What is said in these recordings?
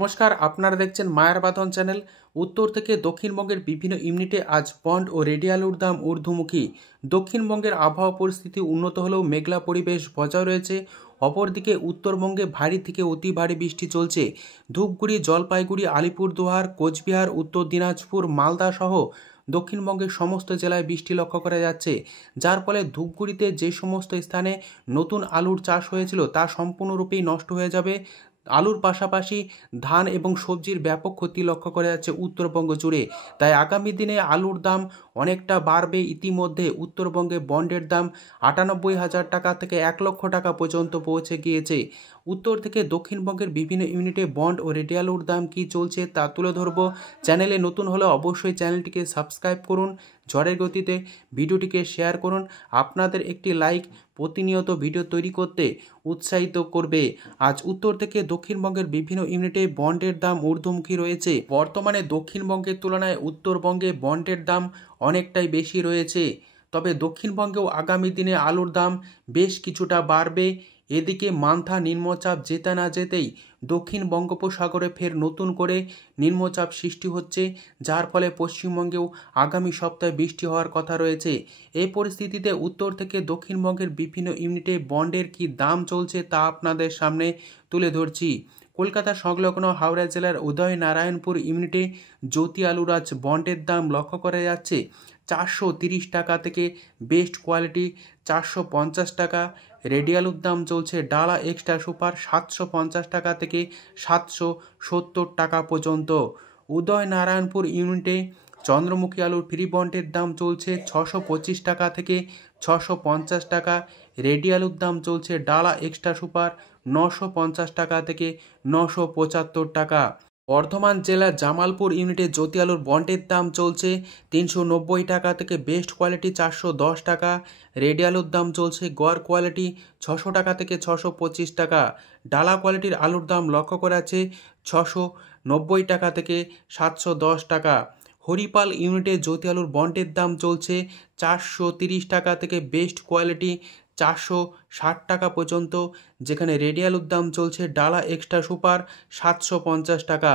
নমস্কার, আপনারা দেখছেন মায়ার বাঁধন চ্যানেল। উত্তর থেকে দক্ষিণবঙ্গের বিভিন্ন ইউনিটে আজ পন্ড ও রেডি আলুর দাম ঊর্ধ্বমুখী। দক্ষিণবঙ্গের আবহাওয়া পরিস্থিতি উন্নত হলেও মেঘলা পরিবেশ বজায় রয়েছে। অপরদিকে উত্তরবঙ্গে ভারী থেকে অতি ভারী বৃষ্টি চলছে। ধূপগুড়ি, জলপাইগুড়ি, আলিপুরদুয়ার, কোচবিহার, উত্তর দিনাজপুর, মালদা সহ দক্ষিণবঙ্গের সমস্ত জেলায় বৃষ্টি লক্ষ্য করা যাচ্ছে, যার ফলে ধূপগুড়িতে যে সমস্ত স্থানে নতুন আলুর চাষ হয়েছিল তা সম্পূর্ণরূপেই নষ্ট হয়ে যাবে। আলুর পাশাপাশি ধান এবং সবজির ব্যাপক ক্ষতি লক্ষ্য করা যাচ্ছে উত্তরবঙ্গ জুড়ে। তাই আগামী দিনে আলুর দাম অনেকটা বাড়বে। ইতিমধ্যে উত্তরবঙ্গে বন্ডের দাম ৯৮,০০০ টাকা থেকে ১,০০,০০০ টাকা পর্যন্ত পৌঁছে গিয়েছে। উত্তর থেকে দক্ষিণবঙ্গের বিভিন্ন ইউনিটে বন্ড ও রেডি আলুর দাম কী চলছে তা তুলে ধরব। চ্যানেলে নতুন হলে অবশ্যই চ্যানেলটিকে সাবস্ক্রাইব করুন, ঝড়ের গতিতে ভিডিওটিকে শেয়ার করুন। আপনাদের একটি লাইক প্রতিনিয়ত ভিডিও তৈরি করতে উৎসাহিত করবে। আজ উত্তর থেকে দক্ষিণবঙ্গের বিভিন্ন ইউনিটে বন্ডের দাম ঊর্ধ্বমুখী রয়েছে। বর্তমানে দক্ষিণবঙ্গের তুলনায় উত্তরবঙ্গে বন্ডের দাম অনেকটাই বেশি রয়েছে। তবে দক্ষিণবঙ্গেও আগামী দিনে আলুর দাম বেশ কিছুটা বাড়বে। এদিকে মান্থা নিম্নচাপ যেতে না যেতেই দক্ষিণ বঙ্গোপসাগরে ফের নতুন করে নিম্নচাপ সৃষ্টি হচ্ছে, যার ফলে পশ্চিমবঙ্গেও আগামী সপ্তাহে বৃষ্টি হওয়ার কথা রয়েছে। এই পরিস্থিতিতে উত্তর থেকে দক্ষিণবঙ্গের বিভিন্ন ইউনিটে বন্ডের কী দাম চলছে তা আপনাদের সামনে তুলে ধরছি। কলকাতা সংলগ্ন হাওড়া জেলার উদয়নারায়ণপুর ইউনিটে জ্যোতি আলুর আজ বন্ডের দাম লক্ষ্য করা যাচ্ছে ৪৩০ টাকা থেকে বেস্ট কোয়ালিটি ৪৫০ টাকা। রেডি আলুর দাম চলছে ডালা এক্সট্রা সুপার ৭৫০ টাকা থেকে ৭৭০ টাকা পর্যন্ত। উদয়নারায়ণপুর ইউনিটে চন্দ্রমুখী আলুর ফ্রি বন্ডের দাম চলছে ৬২৫ টাকা থেকে ৬৫০ টাকা। রেডি আলুর দাম চলছে ডালা এক্সট্রা সুপার ৯৫০ টাকা থেকে ৯৭৫ টাকা। বর্ধমান জেলার জামালপুর ইউনিটে জ্যোতি আলুর বন্ডের দাম চলছে ৩৯০ টাকা থেকে বেস্ট কোয়ালিটি ৪১০ টাকা। রেডি আলুর দাম চলছে গড় কোয়ালিটি ৬০০ টাকা থেকে ৬২৫ টাকা। ডালা কোয়ালিটির আলুর দাম লক্ষ্য করা আছে ৬৯০ টাকা থেকে ৭১০ টাকা। হরিপাল ইউনিটে জ্যোতি আলুর বন্ডের দাম চলছে ৪৩০ টাকা থেকে বেস্ট কোয়ালিটি ৪৬০ টাকা পর্যন্ত, যেখানে রেডি আলুর দাম চলছে ডালা এক্সট্রা সুপার ৭৫০ টাকা।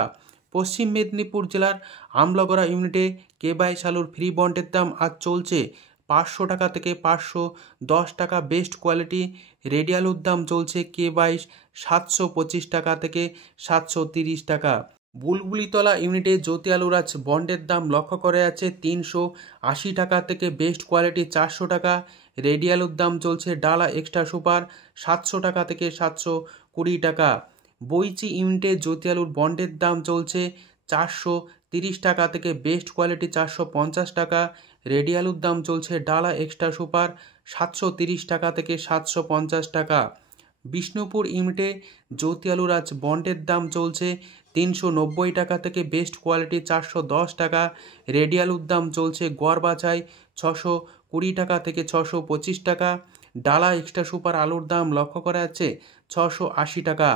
পশ্চিম মেদিনীপুর জেলার আমলাগড়া ইউনিটে কে-22 আলুর ফ্রি বন্ডের দাম আজ চলছে ৫০০ টাকা থেকে ৫১০ টাকা বেস্ট কোয়ালিটি। রেডি আলুর দাম চলছে কে-22 ৭২৫ টাকা থেকে ৭৩০ টাকা। বুলবুলিতলা ইউনিটে জ্যোতি আলুর আজ বন্ডের দাম লক্ষ্য করা যাচ্ছে ৩৮০ টাকা থেকে বেস্ট কোয়ালিটি ৪০০ টাকা। রেডি আলুর দাম চলছে ডালা এক্সট্রা সুপার ৭০০ টাকা থেকে ৭২০ টাকা। বইচি ইউনিটে জ্যোতি আলুর বন্ডের দাম চলছে ৪৩০ টাকা থেকে বেস্ট কোয়ালিটি ৪৫০ টাকা। রেডি আলুর দাম চলছে ডালা এক্সট্রা সুপার ৭৩০ টাকা থেকে ৭৫০ টাকা। বিষ্ণুপুর ইউনিটে জ্যোতি আলুর আজ বন্ডের দাম চলছে ৩৯০ টাকা থেকে বেস্ট কোয়ালিটি ৪১০ টাকা। রেডি আলুর দাম চলছে গড় বাছাই ৬২০ টাকা থেকে ৬২৫ টাকা। ডালা এক্সট্রা সুপার আলুর দাম লক্ষ্য করা যাচ্ছে ৬৮০ টাকা।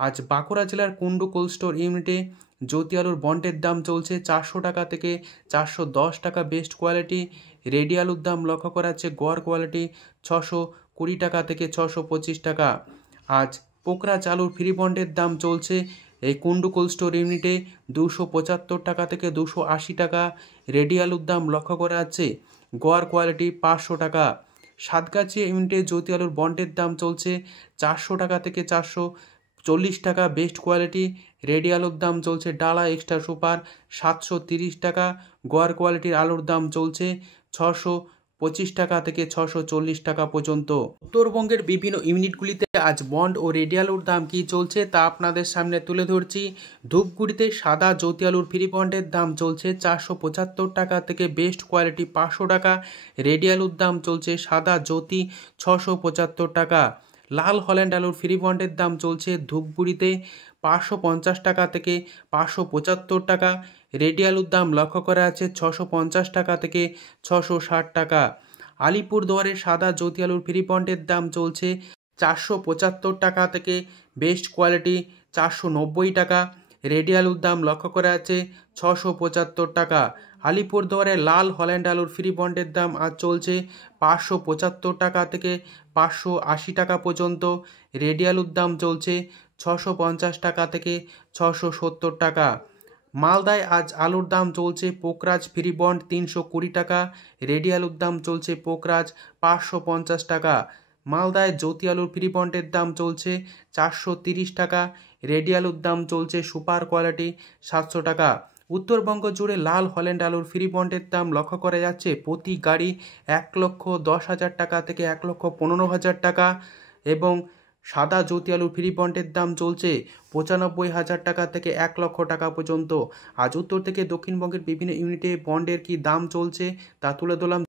আজ বাঁকুড়া জেলার কুন্ডু কোল্ড স্টোর ইউনিটে জ্যোতি আলুর বন্ডের দাম চলছে ৪০০ টাকা থেকে ৪১০ টাকা বেস্ট কোয়ালিটি। রেডি আলুর দাম লক্ষ্য করা যাচ্ছে গড় কোয়ালিটি ৬২০ টাকা থেকে ৬২৫ টাকা। আজ পোকরাজ আলুর ফ্রি বন্ডের দাম চলছে এই কুন্ডু কোল্ড স্টোর ইউনিটে ২৭৫ টাকা থেকে ২৮০ টাকা। রেডি আলুর দাম লক্ষ্য করা যাচ্ছে গড় কোয়ালিটি ৫০০ টাকা। সাতগাছিয়া ইউনিটে জ্যোতি আলুর বন্ডের দাম চলছে ৪০০ টাকা থেকে ৪৪০ টাকা বেস্ট কোয়ালিটি। রেডি আলুর দাম চলছে ডালা এক্সট্রা সুপার ৭৩০ টাকা। গড় কোয়ালিটির আলুর দাম চলছে ৬২৫ টাকা থেকে ৬৪০ টাকা পর্যন্ত। উত্তরবঙ্গের বিভিন্ন ইউনিটগুলিতে আজ বন্ড ও রেডি আলুর দাম কী চলছে তা আপনাদের সামনে তুলে ধরছি। ধূপগুড়িতে সাদা জ্যোতি আলুর ফ্রি বন্ডের দাম চলছে ৪৭৫ টাকা থেকে বেস্ট কোয়ালিটি ৫০০ টাকা। রেডি আলুর দাম চলছে সাদা জ্যোতি ৬৭৫ টাকা। লাল হল্যান্ড আলুর ফ্রি বন্ডের দাম চলছে ধূপগুড়িতে ৫৫০ টাকা থেকে ৫৭৫ টাকা। রেডি আলুর দাম লক্ষ্য করা আছে ৬৫০ টাকা থেকে ৬৬০ টাকা। আলিপুরদুয়ারের সাদা জ্যোতি আলুর ফ্রি বন্ডের দাম চলছে ৪৭৫ টাকা থেকে বেস্ট কোয়ালিটি ৪৯০ টাকা। রেডি আলুর দাম লক্ষ্য করা আছে ৬৭৫ টাকা। আলিপুরদুয়ারে লাল হল্যান্ড আলুর ফ্রি বন্ডের দাম আজ চলছে ৫৭৫ টাকা থেকে ৫৮০ টাকা পর্যন্ত। রেডি আলুর দাম চলছে 650 টাকা থেকে 670 টাকা। মালদায় আজ আলুর দাম চলছে পোকরাজ ফ্রি বন্ড 320 টাকা, রেডি আলুর দাম চলছে পোকরাজ 550 টাকা। মালদায় জ্যোতি আলুর ফ্রি বন্ডের দাম চলছে 430 টাকা, রেডি আলুর দাম চলছে সুপার কোয়ালিটি 700 টাকা। উত্তরবঙ্গ জুড়ে লাল হল্যান্ড আলুর ফ্রি বন্ডের দাম লক্ষ্য করা যাচ্ছে প্রতি গাড়ি 1,10,000 টাকা থেকে 1,15,000 টাকা এবং সাদা জ্যোতি আলুর ফ্রি বন্ডের দাম চলছে 95,000 টাকা থেকে 1 লক্ষ টাকা পর্যন্ত। আজ উত্তর থেকে দক্ষিণবঙ্গের বিভিন্ন ইউনিটে বন্ডের কি দাম চলছে তা তুলে ধরলাম।